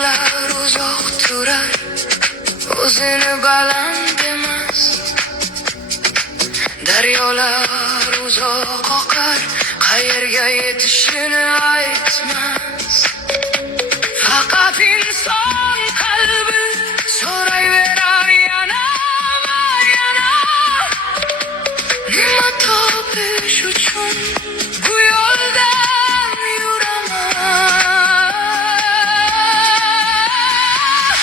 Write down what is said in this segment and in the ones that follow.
Dog'lar uzoq turar, o'zini baland emas. Daryolar uzoq oqar, qayerga yetishini aytmas. Faqat inson qalbi so'rayverar yana va yana. Nima topish uchun bu yo'ldan yuraman?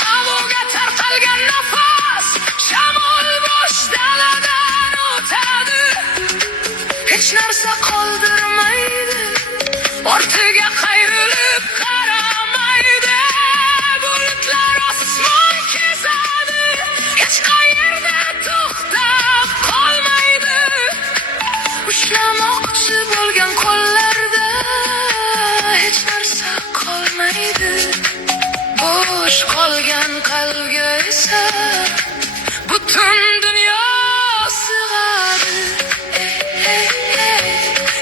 Havoga tarqalgan nafas, shamol bosh daladan o'tadi. Hech narsa qoldirmaydi, ortiga qayrilib qaramaydi. Bulutlar osmon kezadi, hech qayerda to'xtab qolmaydi. Ushlamoqchi bo'lgan qo'llarda hech narsa qolmaydi. Bo'sh qolgan qalbga esa butun dunyo sig'adi.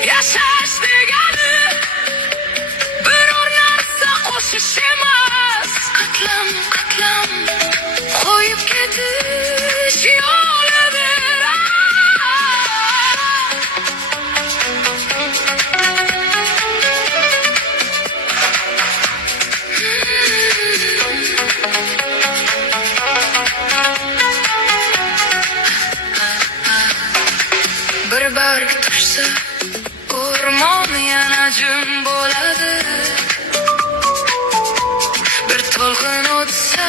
Yashash degani biror narsa qo'shish emas. Qatlam qatlam qo'yib ketish yo'lidir. Bir barg tushsa o'rmon yana jim bo'ladi. Bir to'lqin o'tsa